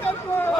Catapuã!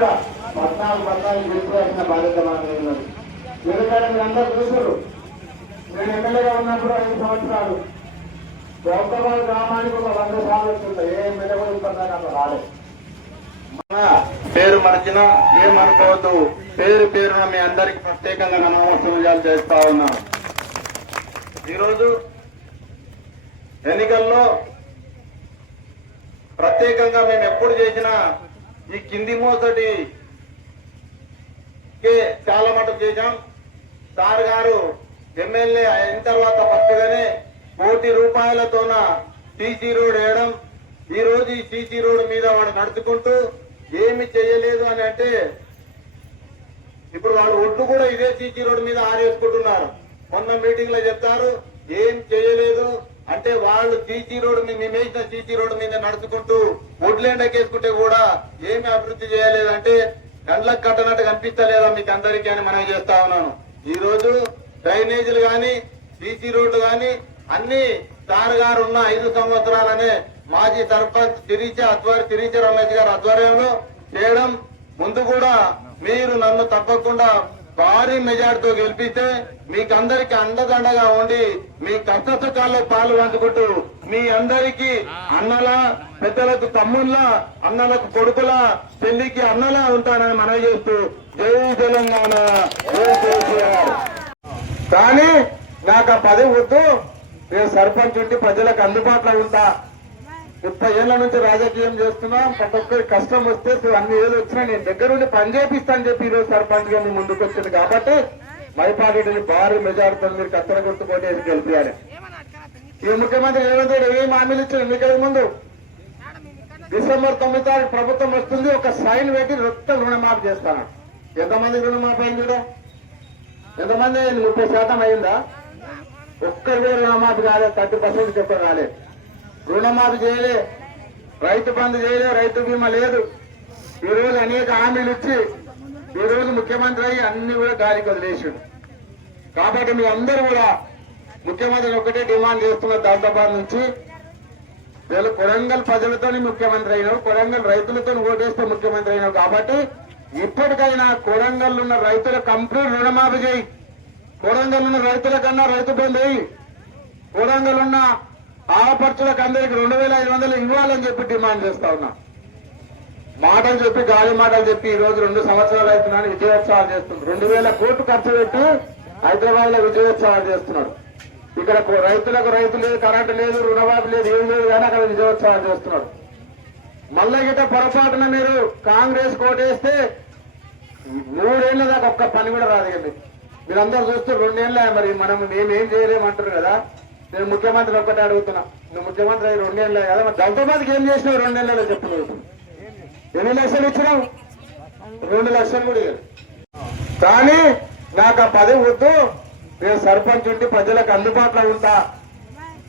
కూడా పద్నాలుగు పద్నాలుగు గెలిపాల్సిన బాధ్యత మన ఉన్నది ఎందుకంటే మీరు అందరూ చూసారు నేను ఎమ్మెల్యేగా ఉన్నప్పుడు ఐదు సంవత్సరాలు. గౌతమాల గ్రామానికి ఒక వంద సార్లు వచ్చింది. ఏ ఎమ్మెల్యే కూడా ఇప్పటిదాకా అట్లా రాలేదు. పేరు మరచిన ఏమనుకోవద్దు పేరు పేరున మీ అందరికి ప్రత్యేకంగా నమస్కారాలు చేస్తా ఉన్నాను. ఈరోజు ఎన్నికల్లో ప్రత్యేకంగా మేము ఎప్పుడు చేసినా ఈ కింది మోసటి చాలా మటుకు చేశాం. సార్ గారు ఎమ్మెల్యే అయిన తర్వాత పక్కగానే కోటి రూపాయలతోన సీసీ రోడ్ వేయడం. ఈ రోజు ఈ సీసీ రోడ్ మీద వాడు నడుచుకుంటూ ఏమి చేయలేదు అని అంటే ఇప్పుడు వాళ్ళు ఒడ్లు కూడా ఇదే సీసీ రోడ్ మీద ఆరేసుకుంటున్నారు. మొన్న మీటింగ్లో చెప్తారు ఏం చేయలేదు. అంటే వాళ్ళు సీసీ రోడ్డు మీద మేము వేసిన సీసీ రోడ్డు మీద నడుచుకుంటూ ఒడ్లేండకేసుకుంటే కూడా ఏమి అభివృద్ధి చేయలేదంటే కండ్లకు కట్టనట్టు కనిపిస్తలేదా మీకు అందరికీ అని మనం చేస్తా ఉన్నాను. ఈ రోజు డ్రైనేజీలు కానీ సీసీ రోడ్లు కానీ అన్ని సార్ గారు ఉన్న ఐదు సంవత్సరాలనే మాజీ సర్పంచ్ తిరిచ అధ్వర్ తిరిచ రమేష్ గారు ఆధ్వర్యంలో చేయడం ముందు కూడా మీరు నన్ను తప్పకుండా భారీ మెజార్టీతో గెలిపిస్తే మీకు అందరికి అండదండగా ఉండి మీ కష్ట సుఖాల్లో పాలు పంచుకుంటూ మీ అందరికి అన్నల పెద్దలకు తమ్ముళ్ళ అన్నలకు కొడుకుల పెళ్ళికి అన్నలా ఉంటానని మనవి చేస్తూ జై తెలంగాణ కానీ నాకు ఆ పదవి వద్దు నేను సర్పంచ్ ఉండి ప్రజలకు అందుబాటులో ఉంటా. ముప్పై ఏళ్ళ నుంచి రాజకీయం చేస్తున్నాం. ప్రతి ఒక్కరి కష్టం వస్తే అన్ని ఏది వచ్చినా నేను దగ్గరుండి పని చేపిస్తాను చెప్పి ఈరోజు సర్పంచ్ గారిని ముందుకు వచ్చింది. కాబట్టి మైపాటిని భారీ మెజార్టీతో మీరు కత్తర గుర్తు గెలిపించాలి గెలిపియాలి. ఈ ముఖ్యమంత్రి రేవంత్ రెడ్డి ఏం హామీలు ఇచ్చారు ఎన్నికల ముందు? డిసెంబర్ తొమ్మిది తారీఖు ప్రభుత్వం వస్తుంది. ఒక సైన్ పెట్టి మొత్తం రుణమాఫీ చేస్తాను. ఎంతమంది రుణమాఫీ అయింది కూడా ఎంతమంది ముప్పై శాతం అయిందా? ఒక్కరి రుణమాఫీ కాలేదు. థర్టీ పర్సెంట్ చెప్పారు రాలేదు. రుణమాఫీ చేయలే. రైతు బంధు చేయలే రైతు బీమా లేదు. ఈ రోజు అనేక హామీలు ఇచ్చి ఈ రోజు ముఖ్యమంత్రి అయ్యి అన్ని కూడా గాలికి వదిలేసాడు. కాబట్టి మీ అందరూ కూడా ముఖ్యమంత్రి ఒకటే డిమాండ్ చేస్తున్నారు దాదాబాద్ నుంచి వీళ్ళు కొడంగల్ ప్రజలతోని ముఖ్యమంత్రి అయినారు. కొడంగల్ రైతులతో ఓటేస్తే ముఖ్యమంత్రి అయినారు కాబట్టి ఇప్పటికైనా కొడంగల్ ఉన్న రైతుల కంప్లీట్ రుణమాఫీ చేయి. కొడంగల్ ఉన్న రైతుల కన్నా రైతు బంధు వేయి. కొడంగల్ ఉన్న ఆడపడుచులకు అందరికి రెండు వేల ఐదు వందలు ఇవ్వాలని చెప్పి డిమాండ్ చేస్తా ఉన్నా. మాటలు చెప్పి గాలి మాటలు చెప్పి ఈ రోజు రెండు సంవత్సరాలు అవుతున్నాను విజయోత్సవాలు చేస్తున్నాడు రెండు వేల కోట్లు ఖర్చు పెట్టి హైదరాబాద్లో విజయోత్సవాలు చేస్తున్నాడు ఇక్కడ రైతులకు రైతు లేదు కరెంటు లేదు రుణమాఫీ లేదు ఏం లేదు కానీ అక్కడ విజయోత్సవాలు చేస్తున్నాడు మళ్ళీ గిట పొరపాటున మీరు కాంగ్రెస్ కోటేస్తే మూడేళ్ళ దాకా ఒక్క పని కూడా రాదు కదా. మీరందరూ చూస్తే రెండేళ్ళ మరి మనం మేమేం చేయలేమంటారు కదా. నేను ముఖ్యమంత్రి ఒక్కటే అడుగుతున్నా. నువ్వు ముఖ్యమంత్రి అయ్యి నెలలు కదా మరి మందికి ఏం చేసినావు రెండేళ్ళలో చెప్పు నువ్వు? ఎన్ని లక్షలు ఇచ్చినావు? రెండు లక్షలు కూడా కానీ నాకు ఆ పదవి వద్దు. నేను సర్పంచ్ ఉండి ప్రజలకు అందుబాటులో ఉంటా.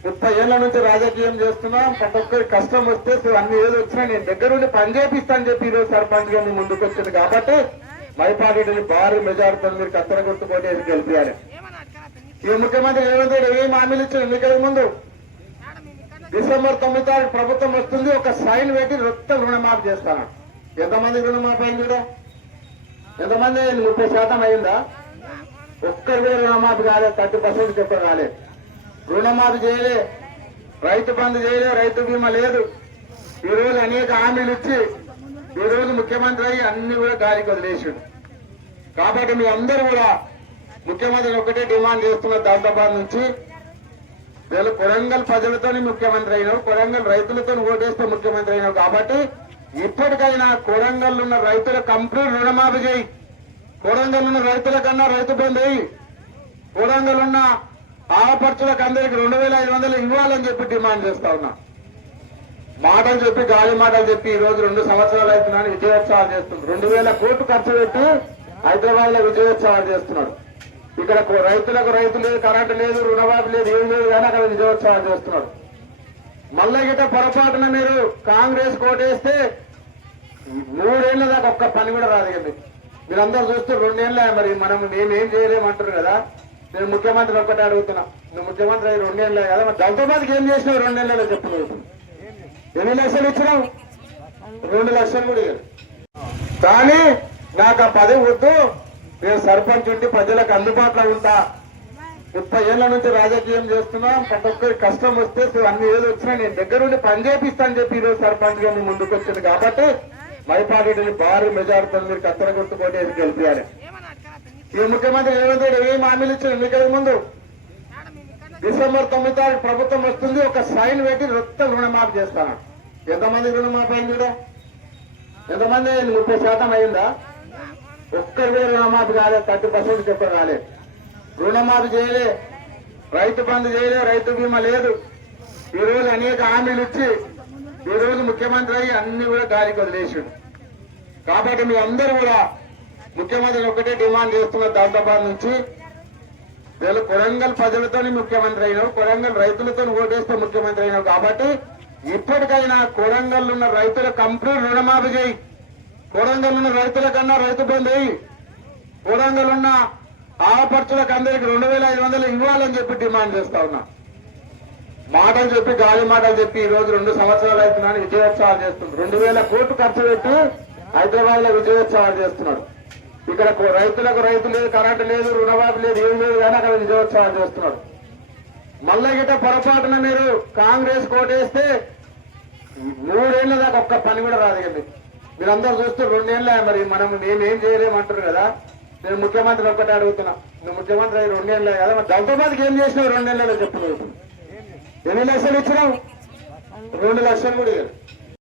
ముప్పై ఏళ్ళ నుంచి రాజకీయం చేస్తున్నా. ప్రతి ఒక్కరి కష్టం వస్తే అన్ని ఏది వచ్చినా నేను దగ్గరుండి పని చేపిస్తాను చెప్పి ఈరోజు సర్పంచ్గా ముందుకు వచ్చింది కాబట్టి మైపాటిని భారీ మెజార్టీతో మీరు కత్తెర గుర్తు గెలిపియాలి. ఈ ముఖ్యమంత్రి రేవంత్ రెడ్డి ఏం హామీలు ఇచ్చారు ఎన్నికల ముందు డిసెంబర్ తొమ్మిది తారీఖు ప్రభుత్వం వస్తుంది ఒక సైన్ పెట్టి మొత్తం రుణమాఫీ చేస్తాను. ఎంతమంది రుణమాఫీ అయింది కూడా ఎంతమంది అయింది? ముప్పై శాతం అయిందా? ఒక్కరికే రుణమాఫీ కాలేదు థర్టీ పర్సెంట్ చెప్ప కాలేదు. రుణమాఫీ చేయలే రైతు బంధు చేయలే రైతు బీమా లేదు. ఈ రోజు అనేక హామీలు ఇచ్చి ఈ రోజు ముఖ్యమంత్రి అయ్యి అన్ని కూడా గాలికి వదిలేసాడు. కాబట్టి మీ అందరూ కూడా ముఖ్యమంత్రి ఒకటే డిమాండ్ చేస్తున్నారు దాదాబాద్ నుంచి. వీళ్ళు కొడంగల్ ప్రజలతోని ముఖ్యమంత్రి అయినావు కొడంగల్ రైతులతో ఓటేస్తే ముఖ్యమంత్రి అయినావు కాబట్టి ఇప్పటికైనా కొడంగల్ ఉన్న రైతుల కంప్లీట్ రుణమాఫీ చేయి. కొడంగల్ ఉన్న రైతుల కన్నా రైతు బంధు వేయి. కొడంగల్ ఉన్న ఆడపడుచులకు అందరికి రెండు వేల ఐదు వందలు ఇవ్వాలని చెప్పి డిమాండ్ చేస్తా ఉన్నా. మాటలు చెప్పి గాలి మాటలు చెప్పి ఈ రోజు రెండు సంవత్సరాలు అవుతున్నాను విజయోత్సవాలు చేస్తున్నాడు రెండు వేల కోట్లు ఖర్చు పెట్టి హైదరాబాద్లో విజయోత్సవాలు చేస్తున్నాడు. ఇక్కడ రైతులకు రైతు లేదు కరెంటు లేదు రుణమాఫీ లేదు ఏం లేదు కానీ అక్కడ విజయోత్సవాలు చేస్తున్నారు. మళ్ళీ గిట్ట పొరపాటున మీరు కాంగ్రెస్ కోటేస్తే మూడేళ్ళ దాకా ఒక్క పని కూడా రాదు కదా మీరందరూ చూస్తే రెండేళ్ళ మరి మనం మేమేం చేయలేమంటారు కదా. నేను ముఖ్యమంత్రి ఒక్కటే అడుగుతున్నా. నువ్వు ముఖ్యమంత్రి అయ్యి రెండేళ్ళే కదా మరి దళితాబాద్కి ఏం చేసినావు రెండేళ్ళలో చెప్పు నువ్వు ఎన్ని లక్షలు ఇచ్చినావు? రెండు లక్షలు కూడా కానీ నాకు ఆ పదవి వద్దు. నేను సర్పంచ్ ఉండి ప్రజలకు అందుబాటులో ఉంటా. ముప్పై ఏళ్ళ నుంచి రాజకీయం చేస్తున్నా. ప్రతి ఒక్కరి కష్టం వస్తే అన్ని ఏది వచ్చినా నేను దగ్గరుండి పని చేపిస్తాను చెప్పి ఈరోజు సర్పంచ్గా మీ ముందుకు వచ్చింది కాబట్టి మైపాటిని భారీ మెజార్టీతో మీరు కత్తర గుర్తు గెలిపారు ఈ ముఖ్యమంత్రి రేవంత్ రెడ్డి ఏం హామీలు ఇచ్చారు ఎన్నికల ముందు? డిసెంబర్ తొమ్మిది తారీఖు ప్రభుత్వం వస్తుంది ఒక సైన్ పెట్టి రక్త రుణమాఫీ చేస్తాను. ఎంతమంది రుణమాఫీ అయింది ఎంతమంది ముప్పై శాతం అయిందా? ఒక్కరిదే రుణమాఫీ కాలేదు థర్టీ పర్సెంట్ చెప్పారు రాలేదు రుణమాఫీ చేయలే రైతు బంధు చేయలే రైతు బీమా లేదు. ఈ రోజు అనేక హామీలు ఇచ్చి ఈ రోజు ముఖ్యమంత్రి అయ్యి అన్ని కూడా గాలికి వదిలేసాడు. కాబట్టి మీ అందరూ కూడా ముఖ్యమంత్రి ఒకటే డిమాండ్ చేస్తున్నారు దాదాబాద్ నుంచి వీళ్ళు కొరంగల్ ప్రజలతో ముఖ్యమంత్రి అయినావు కొరంగల్ రైతులతో ఓటేస్తే ముఖ్యమంత్రి అయినావు కాబట్టి ఇప్పటికైనా కొరంగల్ ఉన్న రైతుల కంప్లీట్ రుణమాఫీ చేయి. కొడంగల్ ఉన్న రైతుల కన్నా రైతు బంధు వేయి ఉన్న ఆపర్చులకు అందరికి రెండు వేల ఐదు వందలు ఇవ్వాలని చెప్పి డిమాండ్ చేస్తా ఉన్నా. మాటలు చెప్పి గాలి మాటలు చెప్పి ఈ రోజు రెండు సంవత్సరాలు అవుతున్నాను విజయోత్సవాలు చేస్తున్నాడు రెండు వేల కోట్లు ఖర్చు పెట్టి హైదరాబాద్లో విజయోత్సవాలు చేస్తున్నాడు. ఇక్కడ రైతులకు రైతు లేదు కరెంటు లేదు రుణమాఫీ లేదు ఏం లేదు కానీ అక్కడ విజయోత్సవాలు చేస్తున్నాడు మళ్ళీ గిట్ట పొరపాటున మీరు కాంగ్రెస్ కోటేస్తే మూడేళ్ళ దాకా ఒక్క పని కూడా రాదు కదా మీరందరూ చూస్తే రెండేళ్ళ మరి మనం మేమేం చేయలేమంటారు కదా. నేను ముఖ్యమంత్రి ఒక్కటే అడుగుతున్నా. నువ్వు ముఖ్యమంత్రి అయ్యి రెండేళ్ళే కదా మరి దళితాబాద్కి ఏం చేసినావు రెండేళ్ళలో చెప్పు నువ్వు? ఎన్ని లక్షలు ఇచ్చినావు? రెండు లక్షలు కూడా